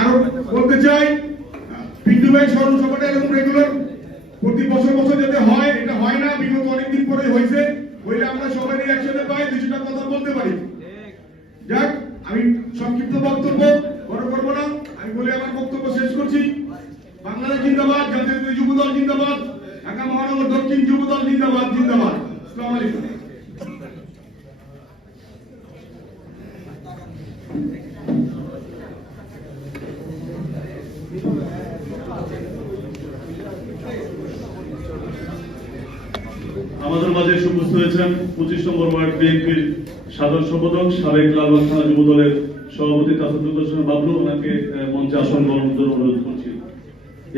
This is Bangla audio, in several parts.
আরও বলতে চাই পিন্টু ভাই স্মরণ সভাটা এরকম রেগুলার প্রতি বছর বছর যাতে হয়, এটা হয় না, বিগত অনেকদিন পরে হয়েছে, হইলে আমরা সবাই নিয়ে একসাথে পাই দুইটা কথা বলতে পারি। যাক, আমি সংক্ষিপ্ত বক্তব্য বড় করব না, আমি বলে আমার বক্তব্য শেষ করছি। বাংলাদেশ জিন্দাবাদ, জাতীয় যুব দল জিন্দাবাদ ঢাকা মহানগর দক্ষিণ যুব দল জিন্দাবাদ জিন্দাবাদ আসসালামু আলাইকুম আমাদের মাঝে এসে উপস্থিত হয়েছেন পঁচিশ নম্বর ওয়ার্ড বিএনপির সাধারণ সম্পাদক সাবেক লালবাগ থানা যুব দলের সভাপতি তাসাদুল হোসেন বাবলু ওনাকে মঞ্চে আসন গ্রহণ করে অনুরোধ করছি।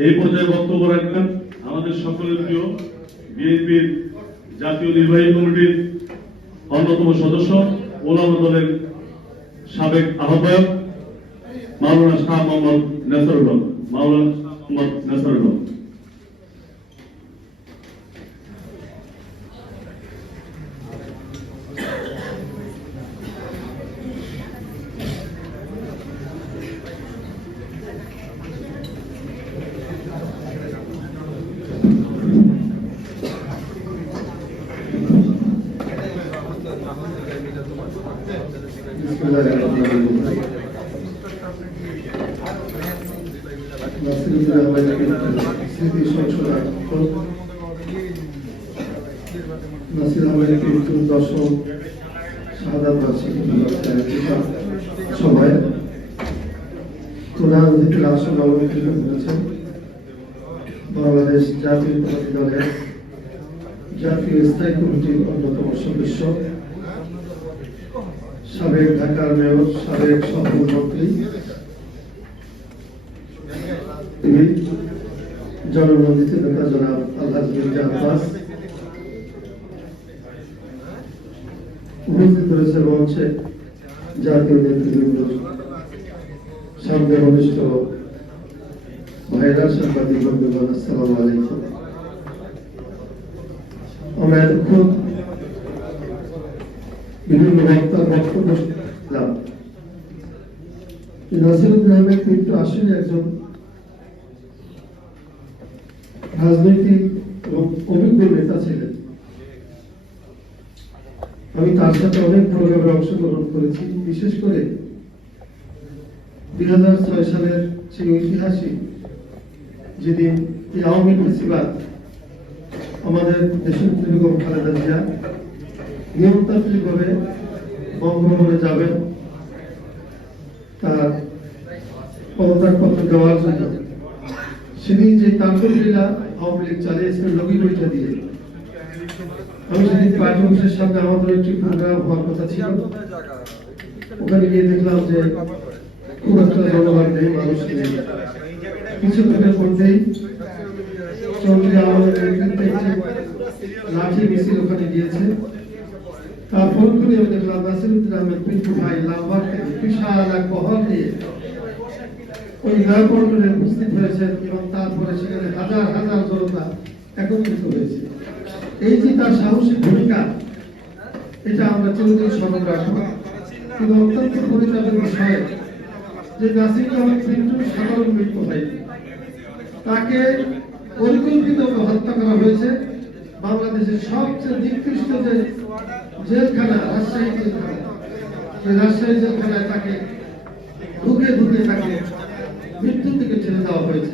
এই পর্যায়ে বক্তব্য রাখবেন আমাদের সকলের প্রিয় বিএনপির জাতীয় নির্বাহী কমিটির অন্যতম সদস্য, ওলামা দলের সাবেক আহ্বায়ক মাওলানা শাহ মোহাম্মদ নেসারুল মাওলানা শাহ মোহাম্মদ নেসারুল হক স্মৃতি সংশোধন নাসির আহমেদ কিন্তু দশম শাহাদাত বার্ষিকী উপলক্ষে আয়োজিত সভায় প্রধান অতিথির আসন অলঙ্কৃত করেছেন বাংলাদেশ জাতীয়তাবাদী দলের জাতীয় স্থায়ী কমিটির অন্যতম সদস্য, সাবেক ঢাকার মেয়র, সাবেক সফরমন্ত্রী তিনি জননন্দিত নেতা জনাব আল্লাহ আব্বাস উপস্থিত রয়েছে মঞ্চে জাতীয় নেতৃবৃন্দ সামনে ঘনিষ্ঠ ভাইরা সাংবাদিক বন্ধুগণ, আসসালামু আলাইকুম। আমরা এতক্ষণ বিভিন্ন বক্তার বক্তব্য নাসিরুদ্দিন আহমেদ কিন্তু আসলে একজন রাজনৈতিক এবং অভিজ্ঞ নেতা ছিলেন। আমি তার সাথে অনেক প্রোগ্রামে অংশগ্রহণ করেছি। বিশেষ করে দুই হাজার ছয় সালের সেই ঐতিহাসিক যেদিন আওয়ামী ফেসিবাদ আমাদের দেশের বেগম খালেদা জিয়া নিয়মতান্ত্রিকভাবে বঙ্গভবনে যাবেন, তার পদত্যাগপত্র দেওয়ার জন্য। সেদিন যে তাণ্ডবলীলা আওয়ামী লীগ চালিয়েছিল লগি বইটা দিয়ে। আমি সেদিন পার্টি অফিসের সামনে আমাদের একটি প্রোগ্রাম হওয়ার কথা ছিল। ওখানে গিয়ে দেখলাম যে খুব একটা জনগণ নেই মানুষ নেই। কিছু দূরের মধ্যেই চৌধুরী আমাদের লাঠি মিছিল ওখানে গিয়েছে। তারপর করে দেখলাম, নাসিরুদ্দিন আহমেদ পিন্টু ভাই লালবাগ থেকে বিশাল এক বহর নিয়ে ওই নয়াপল্টনে উপস্থিত এবং তারপরে সেখানে হাজার হাজার জনতা একত্রিত হয়েছে। এই যে তার ভূমিকা, এটা আমরা চিরদিন স্মরণ রাখব। কিন্তু অত্যন্ত বিষয় যে নাসির সাধারণ মৃত্যু তাকে পরিকল্পিত হত্যা করা হয়েছে। বাংলাদেশের সবচেয়ে নিকৃষ্ট যে জেলখানা, রাজশাহী জেলখানা রাজশাহী জেলখানায় তাকে ঢুকে ঢুকে তাকে মৃত্যুর দিকে ছেড়ে দেওয়া হয়েছে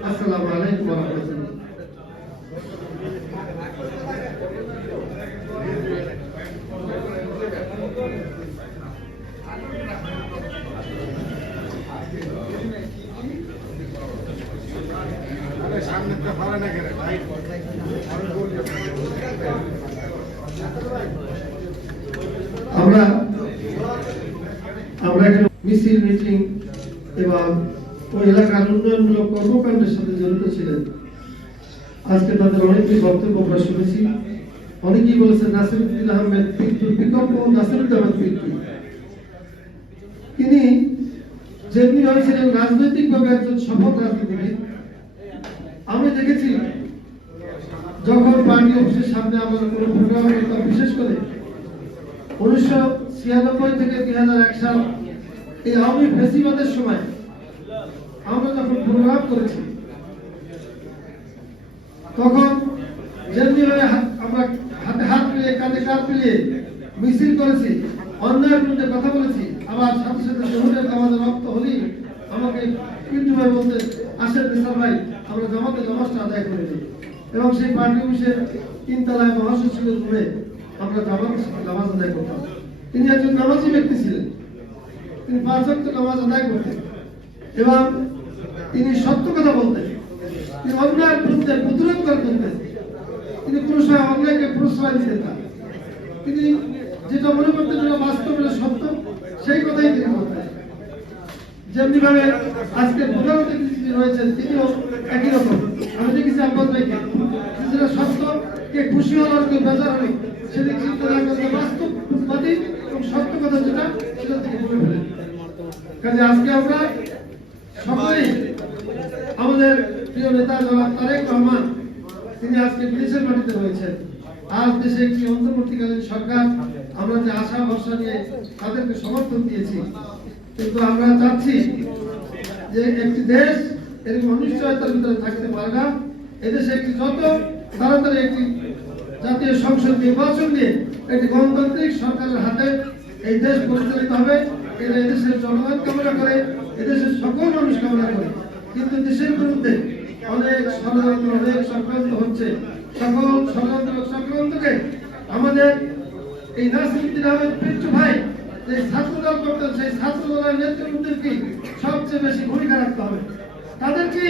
আসসালামু আলাইকুম ওয়া রাহমাতুল্লাহ আমরা আমরা এখানে মিছিল মিটিং এবং ওই এলাকার উন্নয়নমূলক কর্মকাণ্ডের সাথে জড়িত ছিলেন অনেকগুলি বক্তব্য আমরা শুনেছি। অনেকেই বলেছেন নাসিরুদ্দিন আহমেদ পিন্টুর বিকল্প নাসিরুদ্দিন আহমেদ পিন্টু তিনি যেমনি হয়েছিলেন রাজনৈতিকভাবে একজন সফল রাজনীতিবিদ। আমি দেখেছি, যখন পার্টি অফিসের সামনে আমরা কোনো প্রোগ্রাম করতাম বিশেষ করে উনিশশো ছিয়ানব্বই থেকে দুই হাজার এক সাল এই আওয়ামী ফেসিবাদের সময় আমরা যখন প্রোগ্রাম করেছি তখন যেমনি ভাবে আমরা হাতে হাত মিলিয়ে কাঁধে কাঁধ মিলিয়ে মিছিল করেছি, অন্যায়ের বিরুদ্ধে কথা বলেছি আবার সাথে সাথে শহরের আমাদের রক্ত হলেই আমাকে পিন্টু ভাই বলতে, আসেন বিশাল ভাই, আমরা জামাতে নামাজটা আদায় করে নিই। এবং সেই পার্টি অফিসের তিনতলায় মহাসচিবের রুমে আমরা জামাত নামাজ আদায় করতাম। তিনি একজন নামাজি ব্যক্তি ছিলেন। তিনি পাঁচ নামাজ আদায় করতেন। এবং তিনি সত্য কথা বলতেন। তিনি অন্যায়ের বিরুদ্ধে প্রতিরোধ করে তুলতেন তিনি কোনো সময় অন্যায়কে প্রশ্রয় দিতেন না তিনি যেটা মনে করতেন যেটা বাস্তব এটা সত্য, সেই কথাই তিনি বলতেন যেমনি ভাবে আজকে প্রধানমন্ত্রী যিনি রয়েছেন, তিনিও একই রকম। আমি দেখেছি আব্বাস ভাইকে, যেটা সত্য, কে খুশি হলো আর কেউ বেজার হলো সেদিক চিন্তা না করতে বাস্তববাদী এবং সত্য কথা যেটা, সেটা থেকে বলে ফেলেন। কাজে আজকে আমরা সকলেই আমাদের প্রিয় নেতা জনাব তারেক রহমান, তিনি আজকে বিদেশের মাটিতে রয়েছেন। আজ দেশে একটি অন্তর্বর্তীকালীন সরকার, আমরা যে আশা, ভরসা নিয়ে তাদেরকে সমর্থন দিয়েছি, কিন্তু আমরা চাচ্ছি যে একটি দেশ এরকম অনিশ্চয়তার ভিতরে থাকতে পারে না। এদেশে একটি যত তাড়াতাড়ি একটি জাতীয় সংসদ নির্বাচন দিয়ে একটি গণতান্ত্রিক সরকারের হাতে এই দেশ পরিচালিত হবে এটা এদেশের জনগণ কামনা করে, এদেশের সকল মানুষ কামনা করে। কিন্তু দেশের বিরুদ্ধে অনেক ষড়যন্ত্র অনেক চক্রান্ত হচ্ছে। সকল ষড়যন্ত্র চক্রান্তকে আমাদের এই নাসিরুদ্দিন আহমেদ পিন্টু ভাই যে ছাত্রদল করতেন, সেই ছাত্রদলের নেতৃত্বকে সবচেয়ে বেশি ভূমিকা রাখতে হবে। তাদেরকে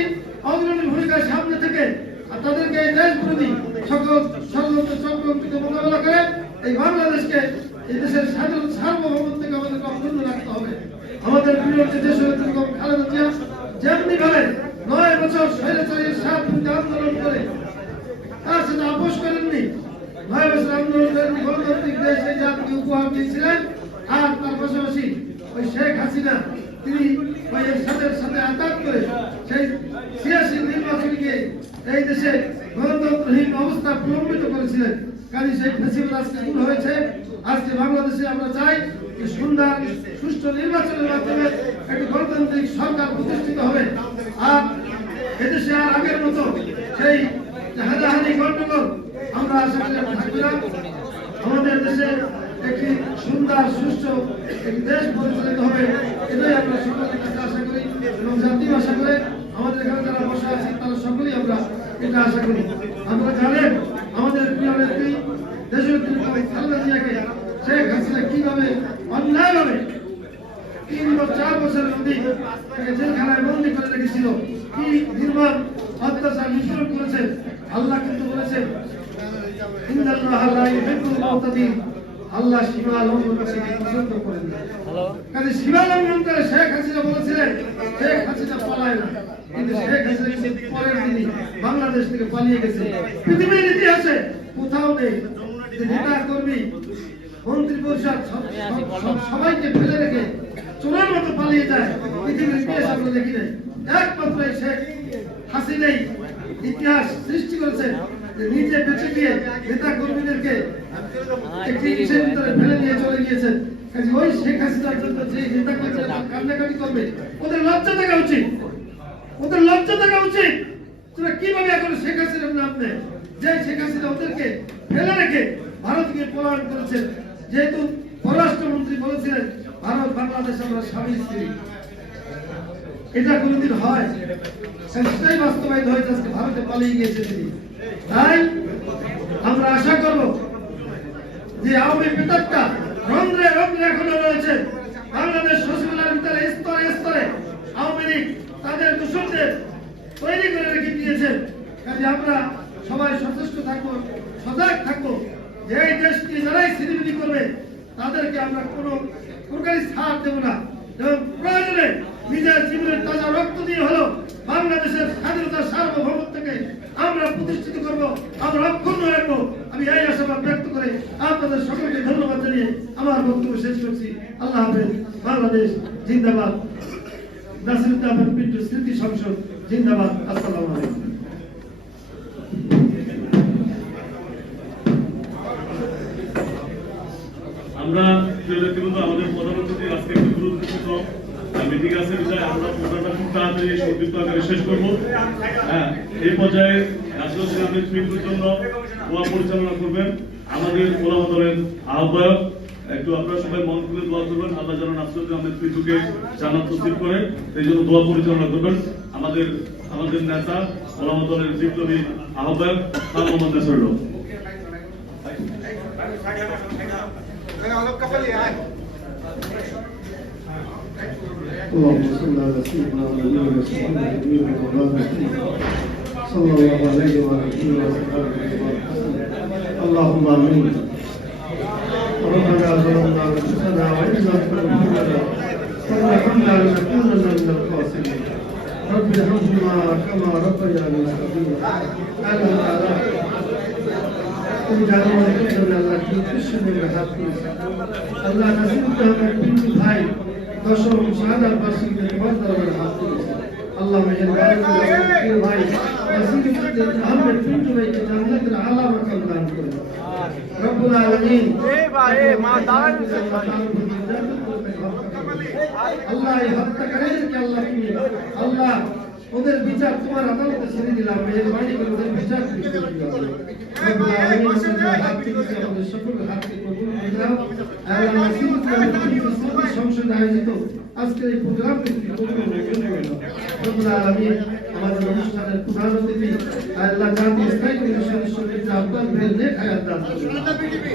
অগ্রণী ভূমিকার সামনে থেকে আর তাদেরকে এই দেশ বিরোধী সকল ষড়যন্ত্র চক্রান্তকে মোকাবেলা করে এই বাংলাদেশকে এই দেশের স্বাধীন সার্বভৌমত্বকে আমাদেরকে অক্ষুণ্ণ রাখতে হবে। আমাদের প্রিয় যে দেশ খালেদা জিয়া যেমনি ভাবে নয় বছর স্বৈরাচারীর সাত বিরুদ্ধে আন্দোলন করে। তার সাথে আপোষ করেননি। নয় বছর আন্দোলন করেননি গণতান্ত্রিক দেশ এই জাতিকে উপহার দিয়েছিলেন আর তার পাশাপাশি ওই শেখ হাসিনা, তিনি ওই এরশাদের সাথে আঘাত করে সেই সিয়াসি নির্বাচনকে এই দেশে গণতন্ত্রহীন অবস্থা প্রলম্বিত করেছিলেন। কাজে সেই ফেসিবাদ আজকে দূর হয়েছে। আজকে বাংলাদেশে আমরা চাই যে সুন্দর, সুষ্ঠু নির্বাচনের মাধ্যমে একটি গণতান্ত্রিক সরকার প্রতিষ্ঠিত হবে। আর এদেশে আর আগের মতো সেই হাজাহানি গন্ডগোল আমরা আশা করি থাকবে আমাদের দেশে একটি সুন্দর সুষ্ঠু একটি দেশ পরিচালিত হবে, এটাই আমরা সকলের কাছে আশা করি এবং জাতীয় আশা করে আমাদের এখানে যারা বসে আছি তারা সকলেই আমরা এটা আশা করি। আমরা জানেন, আমাদের প্রিয় নেত্রী জিয়াকে শেখ হাসিনা কীভাবে বছর চার বছরের অধিক জেলখানায় বন্দি করে রেখেছিল। কি নির্মম অত্যাচার নিষ্ঠুর করেছেন আল্লাহ কিন্তু বলেছেন ইন্নাল্লাহ লা ইউহিব্বুল মুতাদিন আল্লাহ সীমা লঙ্ঘনকারীকে পছন্দ করেন কাজে সীমা লঙ্ঘন করে শেখ হাসিনা বলেছিলেন শেখ হাসিনা পলায় না। কিন্তু শেখ হাসিনা কিন্তু পরের দিনই বাংলাদেশ থেকে পালিয়ে গেছে। পৃথিবীর ইতিহাসে কোথাও নেই নেতা কর্মী মন্ত্রী পরিষদ সব- সব- সব- সবাইকে ফেলে রেখে চোরের মতো পালিয়ে যায়। পৃথিবীর ইতিহাস আমরা দেখি নাই। একমাত্র শেখ হাসিনাই ইতিহাস সৃষ্টি করেছেন যে নিজে বেঁচে গিয়ে নেতা কর্মীদেরকে একটি ইসের ভিতরে ফেলে নিয়ে চলে গিয়েছেন। কাজে ওই শেখ হাসিনার জন্য যে নেতা কর্মীরা কান্নাকাটি করবে, ওদের লজ্জা থাকা উচিত। ওদের লজ্জা থাকা উচিত। তোরা কীভাবে এখন শেখ হাসিনার নাম নেয়? যে শেখ হাসিনা ওদেরকে ফেলে রেখে ভারতকে পলায়ন করেছেন, যেহেতু পররাষ্ট্রমন্ত্রী বলেছিলেন ভারত, বাংলাদেশ, আমরা স্বামী, স্ত্রী। এটা কোনোদিন হয়। সেটাই বাস্তবায়িত হয়েছে, আজকে ভারতে পালিয়ে গিয়েছে তিনি। তাই আমরা আশা করব যে আওয়ামী পেতারটা রন্ধ্রে রন্ধ্রে এখনও রয়েছে। বাংলাদেশ সচিবালয়ের ভিতরে স্তরে স্তরে আওয়ামী লীগ তাদের দূষণদের তৈরি করে রেখে দিয়েছেন কাজে আমরা সবাই সচেষ্ট থাকব, সজাগ থাকব যে এই দেশকে যারাই সিরিমিনি করবে, তাদেরকে আমরা কোনো সরকারি সার দেব না। এবং প্রয়োজনে নিজের জীবনের তাজা রক্ত দিয়ে হলো বাংলাদেশের স্বাধীনতার সার্বভৌমত্বকে আমরা প্রতিষ্ঠিত করব, আমরা অক্ষুণ্ণ রাখব। আমি এই আশাবাদ ব্যক্ত করে আপনাদের সকলকে ধন্যবাদ জানিয়ে আমার বক্তব্য শেষ করছি। আল্লাহ হাফেজ। বাংলাদেশ জিন্দাবাদ। নাসির নাসিরুদ্দাহ পিন্টু স্মৃতি সংসদ। জিন্দাবাদ। আসসালামু আলাইকুম। খুব তাড়াতাড়ি সংক্ষিপ্ত আকারে শেষ করব। হ্যাঁ এই পর্যায়ে রাষ্ট্রপতি আহমেদ মিন্টুর জন্য দোয়া পরিচালনা করবেন আমাদের ওলামা দলের আহ্বায়ক। একটু আপনারা সবাই মন খুলে দোয়া করবেন আল্লাহ যেন নাসরুদ্দিন আহমেদ পিন্টুকে জান্নাত নসিব করে। সেই জন্য দোয়া পরিচালনা করবেন আমাদের আমাদের নেতা, ওলামা দলের বিপ্লবী আহ্বায়ক খান মোহাম্মদ নাসরুল্লাহ اللهم صل على سيدنا محمد وسلم نبينا مولانا صلى الله عليه وعلى آله وصحبه اللهم آمين. ربنا ظلمنا أنفسنا وإن لم تغفر لنا فارحمنا لنكونن من الخاسرين. رب ارحمهما كما ربيانا صغيرا. أنا جانوں کے اللہ کی خوشی میں رہا اللہ نصیب کا میں بھی بھائی দশম শাহাদাত বার্ষিকীতে তোমার দরবারে হাত করেছে আল্লাহ মেহেরবানি করে ভাই নাসির আহমেদ বিন্দু ভাইকে জান্নাতের আলা মাকাম দান করে রব্বুল আলামিন এ ভাই, মা দাঁড়ান। আল্লাহ এই হত্যাকারীদেরকে আল্লাহ তুমি আল্লাহ ওদের বিচার তোমার আদালতে ছেড়ে দিলাম মেহরবানি করে ওদের বিচার তুমি করে দিও আল্লাহ। রব্বুল আলামিন আমাদের হাত থেকে আমাদের সকলের কবুল করে আল্লাহ নাসিব করে দাও আল্লাহ জাতি স্থায়ী কমিটির সদস্যকে আব্বাস ভাইয়ের নেক হায়াত দান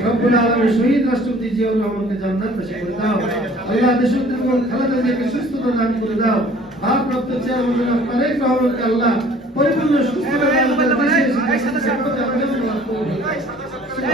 রব্বুল আলামিন শহীদ রাষ্ট্রপতি জিয়াউর রহমানকে জান্নাত নসিব করে দাও, আল্লাহ দেশত্রী এবং আল্লাহ পরিপূর্ণ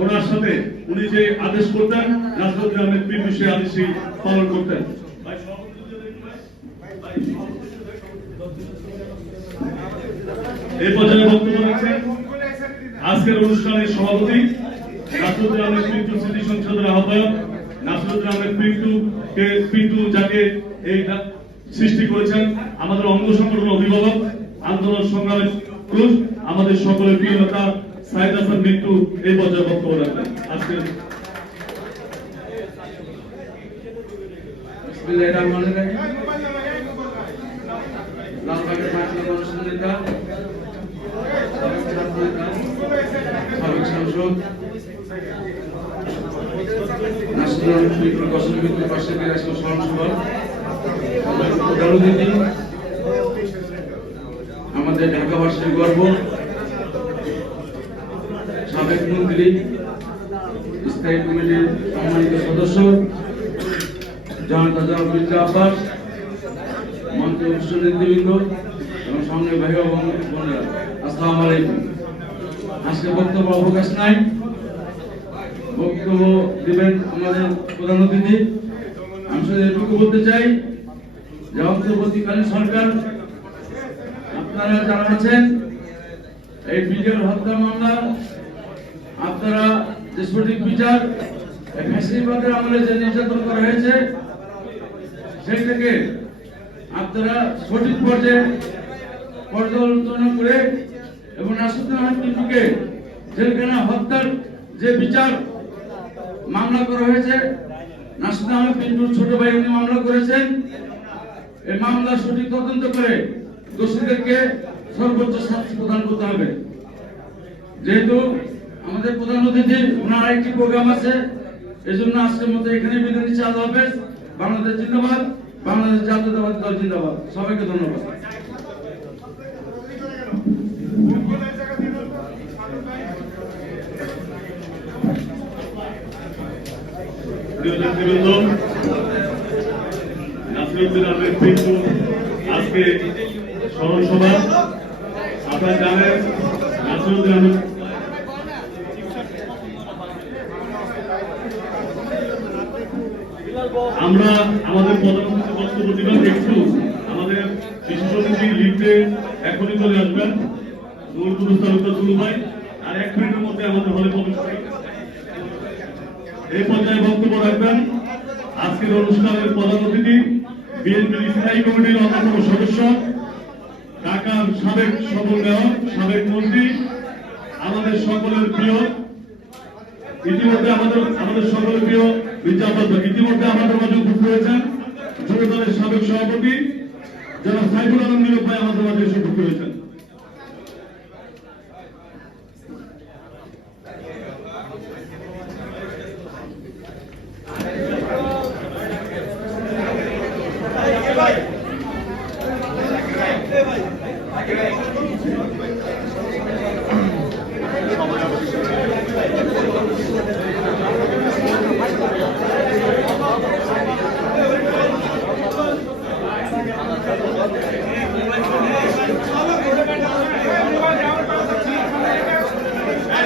ওনার সাথে উনি যে আদেশ করতেন রাষ্ট্রপতি আহমেদ পিন্টু সে আদেশই পালন করতেন। এই পর্যায়ে বক্তব্য রাখছেন, আজকের অনুষ্ঠানের সভাপতি নাসরুদ্দিন আহমেদ পিন্টু স্মৃতি সংসদের আহ্বায়ক নাসরুদ্দিন আহমেদ পিন্টু কে পিন্টু যাকে এই সৃষ্টি করেছেন, আমাদের অঙ্গ সংগঠন অভিভাবক, আন্দোলন সংগ্রামের পুরুষ আমাদের সকলের প্রিয় নেতা সাইদ হাসান মিন্টু এই পর্যায়ে বক্তব্য রাখবেন। রহিম। লালবাগের মাটি মানুষের নেতা সাবেক সাংসদ ন্যাশনাল পিপুল কসম মিত্র পার্শ্বের রাষ্ট্র স্মরণ প্রধান অতিথি গর্ব। সাবেক মন্ত্রী, স্থায়ী কমিটির সম্মানিত সদস্য জনতা মির্জা আব্বাস উচ্চ নেতৃবৃন্দ এবং সঙ্গে ভাই এবং বোনেরা। আসসালামু আলাইকুম। আজকে বক্তব্য অবকাশ নাই। বক্তব্য দিবেন আমাদের প্রধান অতিথি। আমি শুধু এটুকু বলতে চাই যে অন্তর্বর্তীকালীন সরকার, আপনারা যারা আছেন, এই বিজয়ের হত্যা মামলা আপনারা যে সঠিক বিচার ফ্যাসিবাদের আমলে যে নির্যাতন করা হয়েছে, সেই থেকে আপনারা সঠিক পর্যায়ে পর্যালোচনা করে এবং নাসুদ্দিন জেলখানা হত্যার যে বিচার মামলা করা হয়েছে নাসুদ্দিন আহমেদ পিন্টুর ছোট ভাই উনি মামলা করেছেন। এই মামলা সঠিক তদন্ত করে দোষীদেরকে সর্বোচ্চ শাস্তি প্রদান করতে হবে। যেহেতু আমাদের প্রধান অতিথি ওনার আরেকটি প্রোগ্রাম আছে। এই জন্য আজকের মতো এখানে বিদায় নিচ্ছি। আল্লাহ হাফেজ। বাংলাদেশ জিন্দাবাদ। বাংলাদেশ জাতীয়তাবাদী দল জিন্দাবাদ। সবাইকে ধন্যবাদ। আজকে স্মরণ সভা আপনারা জানেন নাসিরুদ্দিন আহমেদ আমরা আমাদের প্রধানমন্ত্রী বক্তব্য একটু আমাদের বিশেষ অতিথি লিফটে এখনই চলে আসবেন। নুরপুর তালুকদার দুলু ভাই, আর এক মিনিটের মধ্যে আমাদের হলে প্রবেশ এই পর্যায়ে বক্তব্য রাখবেন আজকের অনুষ্ঠানের প্রধান অতিথি বিএনপির স্থায়ী কমিটির অন্যতম সদস্য, ঢাকার সাবেক সফল মেয়র, সাবেক মন্ত্রী, আমাদের সকলের প্রিয়, ইতিমধ্যে আমাদের আমাদের সকলের প্রিয় ইতিমধ্যে আমাদের মাঝে উপস্থিত হয়েছেন। যুব দলের সাবেক সভাপতি যারা সাইফুল আলম নীরব ভাই আমাদের মাঝে এসে উপস্থিত হয়েছেন।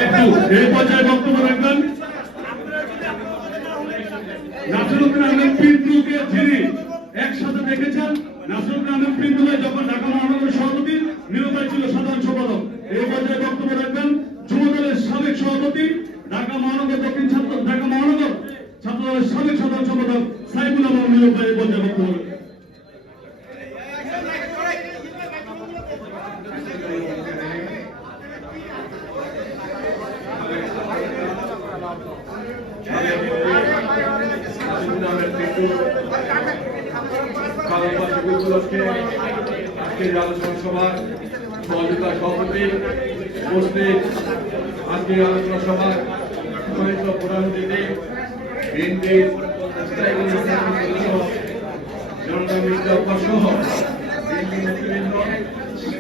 একটু এই পর্যায়ে বক্তব্য রাখবেন নাসিরুদ্দিন আহমেদ পিন্টুকে যিনি একসাথে দেখেছেন নাসিরুদ্দিন আহমেদ পিন্টু ভাই যখন ঢাকা মহানগরের সভাপতি নিরুপায় ছিল সাধারণ সম্পাদক এই পর্যায়ে বক্তব্য রাখবেন যুব দলের সাবেক সভাপতি ঢাকা মহানগর দক্ষিণ ছাত্র ঢাকা মহানগর ছাত্র দলের সাবেক সাধারণ সম্পাদক সাইফুল আলম নিরুপ ভাই এই পর্যায়ে বক্তব্য রাখবেন। উপলক্ষে আজকের আলোচনা সভার সহযোগিতা সভাপতি উপস্থিত আজকের আলোচনা সভার সম্মানিত প্রধান অতিথি বিএনপির জনতা মির্জা আব্বাস সহ বিএনপি নেতৃবৃন্দ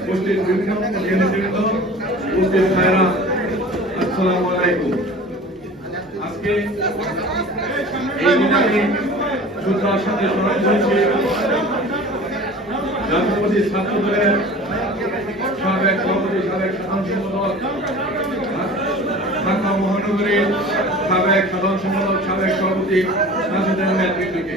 উপস্থিত নেতৃবৃন্দ উপস্থিত ভাইরা আসসালামু আলাইকুম। আজকে এই দিনে শ্রদ্ধার সাথে স্মরণ করেছি। জাতীয়বাদী ছাত্র দলের সাবেক সভাপতি, সাবেক সাধারণ সম্পাদক, ঢাকা মহানগরীর সাবেক সাধারণ সম্পাদক, সাবেক সভাপতি নাসির আহমেদ মিন্টুকে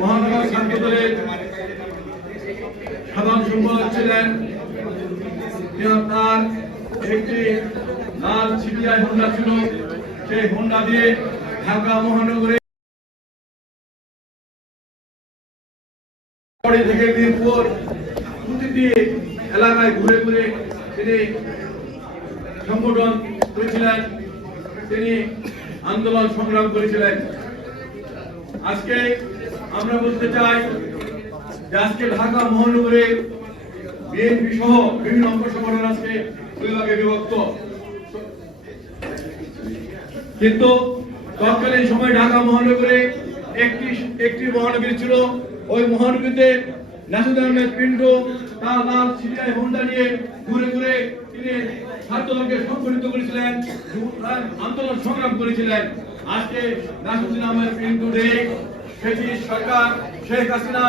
মহানগর ছাত্র দলের সাধারণ সম্পাদক ছিলেন তার একটি লাল সিটিআই হোন্ডা ছিল। সেই হোন্ডা দিয়ে ঢাকা মহানগরে থেকে মিরপুর প্রতিটি এলাকায় ঘুরে ঘুরে তিনি সংগঠন করেছিলেন। তিনি আন্দোলন সংগ্রাম করেছিলেন। আজকে আমরা বলতে চাই যে আজকে ঢাকা মহানগরে বিএনপি সহ বিভিন্ন অঙ্গ সংগঠন আজকে দুই ভাগে বিভক্ত। কিন্তু তৎকালীন সময় ঢাকা মহানগরে একটি একটি মহানগরী ছিল। ওই মহানগরীতে নাসিদ লাল হোন্ডা নিয়ে ঘুরে ঘুরে তিনি ছাত্রদলকে সংগঠিত করেছিলেন, আন্দোলন সংগ্রাম করেছিলেন। আজকে নাসিরুদ্দিন আহমেদ পিন্টু সেটি সরকার শেখ হাসিনা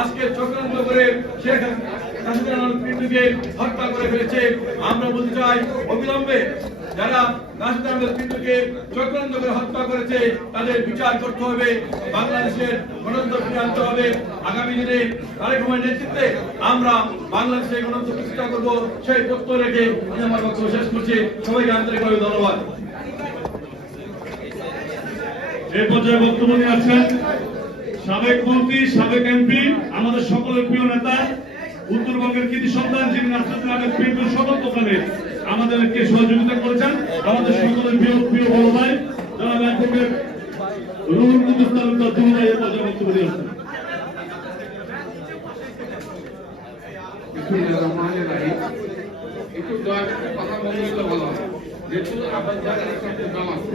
আজকে চক্রান্ত করে শেখ হাসিনা পিন্টুকে হত্যা করে ফেলেছে। আমরা বলতে চাই, অবিলম্বে যারা নাসির চক্রান্ত করে হত্যা করেছে, তাদের বিচার করতে হবে। বাংলাদেশের গণতন্ত্র ফিরে আনতে হবে। আগামী দিনে তারেক রহমানের নেতৃত্বে আমরা বাংলাদেশের গণতন্ত্র প্রতিষ্ঠা করব। সেই প্রত্যয় রেখে আমি আমার বক্তব্য শেষ করছি। সবাইকে আন্তরিকভাবে ধন্যবাদ। এই পর্যায়ে নিয়ে আছেন সাবেক মন্ত্রী সাবেক এমপি আমাদের সকলের প্রিয় নেতা উত্তরবঙ্গের কৃতি সন্তান যিনি নাসিরুদ্দিন আহমেদ পিন্টুর সমর্থনে আমাদেরকে সহযোগিতা করেছেন আমাদের সকলের প্রিয় প্রিয় বড় ভাই জনাব অ্যাডভোকেট রুহুল কুদ্দুস তালুকদার ভাই এই পর্যায়ে রহিম। একটু দয়া করে কথা ভালো। যেহেতু আবার যার একটা প্রোগ্রাম আছে,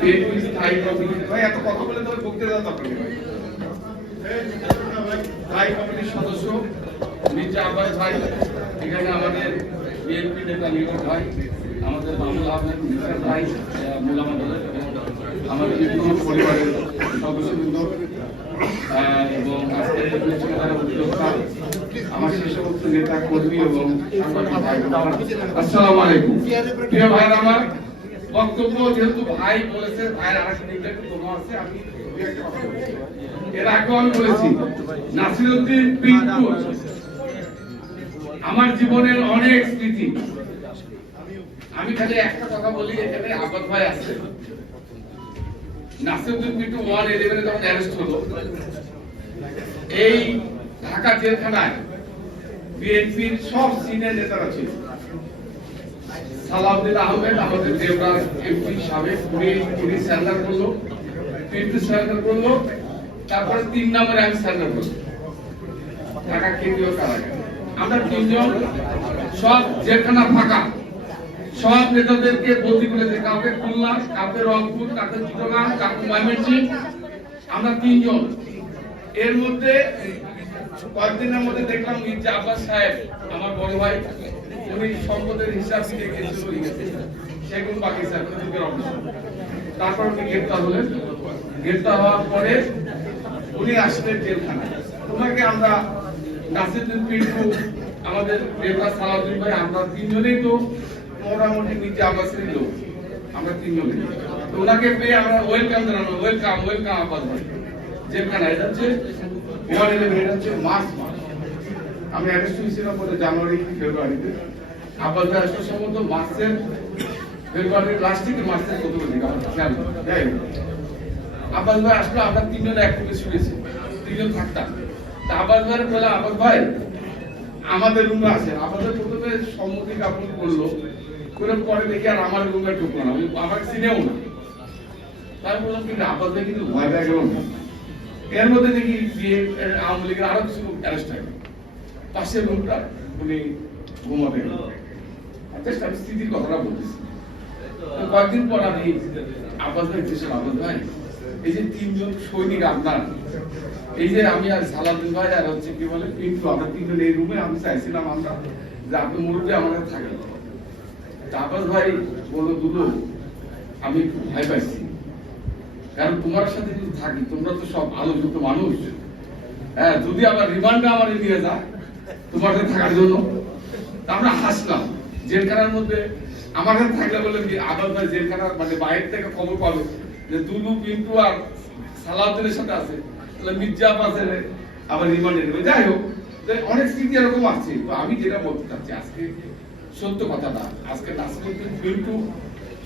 বিএনপি স্থায়ী কমিটির ভাই, এত কথা বলে তোমার বক্তৃতা দরকার নেই স্থায়ী কমিটির সদস্য, মির্জা আব্বাস ভাই, এখানে আমাদের বিএনপি নেতা নিয়োগ ভাই, আমাদের মামুল আহমেদ মির্জা ভাই মোলামা দলের আমাদের বিভিন্ন পরিবারের সদস্যবৃন্দ এবং আজকের উদ্যোক্তা, আমার সেই সমস্ত নেতা কর্মী এবং সাংবাদিক ভাই। আসসালামু আলাইকুম। প্রিয় ভাইরা আমার বক্তব্য যেহেতু ভাই বলেছে ভাই আর একটা দিকটা একটু কমা আছে, আমি আমার জীবনের অনেক স্মৃতি। আমি খালি একটা কথা বলি, এখানে আবাদ ভাই আছে। নাসিরুদ্দিন পিন্টু ওয়ান ইলেভেনে যখন অ্যারেস্ট হলো, এই ঢাকা জেলখানায় বিএনপির সব সিনিয়র নেতারা ছিল। সালাউদ্দিন আহমেদ, আমাদের দেবরাজ এমপি সাবেক, উনি উনি স্যান্ডার করল। পিন্টু স্যান্ডার করল। তারপরে তিন নম্বরে আমি স্যান্ডার করল ঢাকা কেন্দ্রীয় কারাগার। আমরা তিনজন, সব জেলখানা ফাঁকা। সব নেতাদেরকে বদলি করেছে কাউকে খুলনা, কাউকে রংপুর, কাউকে চিটগাং কাউকে ময়মনসিংহ। আমরা তিনজন। এর মধ্যে কয়েকদিনের মধ্যে দেখলাম মির্জা আব্বাস সাহেব, আমার বড় ভাই সম্পদের হিসাব গেছিল লিখেছে সেগুন পাকিস্তান দুর্গের অফিসে তারপর উনি গ্রেপ্তার হলেন। গ্রেপ্তার হওয়ার পরে উনি আসলেন জেলখানায়। ওনাকে আমরা নাসিরুদ্দিন আমাদের দেবরাজ সালাউদ্দিন ভাই, আমরা তিনজনেই তো মোটামুটি নিচে আবাসের লোক। আমরা তিনজনে। ওনাকে পেয়ে আমরা ওয়েলকাম জানানো ওয়েলকাম ওয়েলকাম আব্বাস ভাই। এটা হচ্ছে মার্চ মাস। আমি অ্যারেস্ট হয়েছিলাম বলে জানুয়ারি, ফেব্রুয়ারিতে। ভাই আসলে সম্ভবত লাস্ট থেকে মার্চের প্রথম খেয়াল ভাই আসলে আমরা তিনজন এক রুমে শুয়েছি তিনজন থাকতাম। তা আব্বাস ভাইয়ের বলে ভাই, আমাদের রুমে আছে। আমাদের প্রথমে সম্মতি জ্ঞাপন করল করে পরে দেখি আর আমার রুমে ঢুকলো না। আমি- আমাকে চিনেও না। তাই বললাম, কিন্তু আব্বাস ভাই কিন্তু ভয় পেয়ে গেল। না এর মধ্যে দেখি আওয়ামী লীগের আরও কিছু অ্যারেস্ট হয়। পাশের রুমটা উনি গেল জাস্ট আমি স্থিতির কথাটা বলতেছি কয়েকদিন পর আমি ভাই জিজ্ঞেস আব্বাস ভাই, এই যে তিনজন সৈনিক আপনার এই যে আমি আর সালাউদ্দিন ভাই আর হচ্ছে কি বলে আমরা তিনজন এই রুমে আমি চাইছিলাম আমরা যে আপনি মুরব্বী আমাদের থাকেন। ভাই দুটো আমি ভয় পাইছি। কারণ তোমার সাথে যদি থাকি, তোমরা তো সব আলোচিত মানুষ। হ্যাঁ যদি আবার রিমান্ডে আমার নিয়ে যায় তোমার সাথে থাকার জন্য আমরা হাসলাম। জেলখানার মধ্যে আমার সাথে থাকলে বলে কি আবার ভাই জেলখানার মানে বাইরে থেকে খবর পাবে যে দুলু পিন্টু আর সালাউদ্দিনের সাথে আছে। তাহলে মির্জা আব্বাসের আবার রিমান্ডে নেবে। যাই হোক অনেক স্মৃতি এরকম আছে। তো আমি যেটা বলতে চাচ্ছি, আজকে সত্য কথাটা আজকে নাসিরুদ্দিন পিন্টু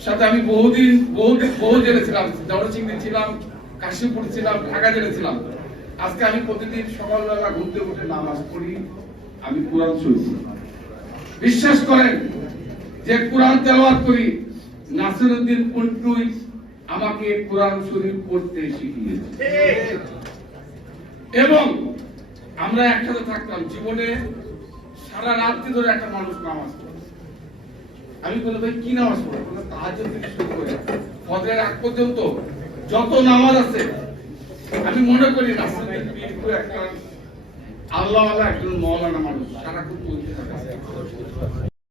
সাথে আমি বহুদিন, বহু বহু জেলে ছিলাম। জনসিংদী ছিলাম, কাশীপুর ছিলাম, ঢাকা জেলে ছিলাম। আজকে আমি প্রতিদিন সকালবেলা ঘুরতে উঠে নামাজ পড়ি, আমি কোরআন পড়ি। বিশ্বাস করেন যে কোরআন তেলাওয়াত করি, নাসিরুদ্দিন কুন্টুই আমাকে কোরআন শরীফ পড়তে শিখিয়েছে। এবং আমরা একসাথে থাকতাম জীবনে সারা রাত্রি ধরে একটা মানুষ নামাজ পড়ে। আমি বলে ভাই, কি নামাজ পড়ে? তাহাজ্জুদ থেকে শুরু করে ফজরের আগ পর্যন্ত যত নামাজ আছে, আমি মনে করি পীর একটা আল্লাহ একজন মৌলানা মানুষ সারাক্ষণ খুব